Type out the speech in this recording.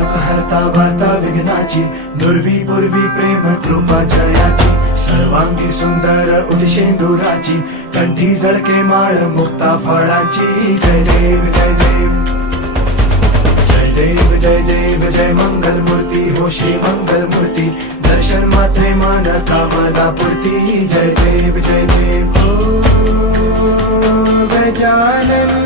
दुःख हरता वार्ता विघ्नाची, नुरवी पूर्वी प्रेम कृपा जयाची, सर्वांगी सुंदर उदिशेंदुराची, कंठी जळके माळ मुक्ता फळाची. जय देव जय देव जय देव जय देव जय मंगल मूर्ती हो श्री मंगल मूर्ती, दर्शन मात्रे मान कामना पूर्ती. जय देव जय देव ओ गजानन.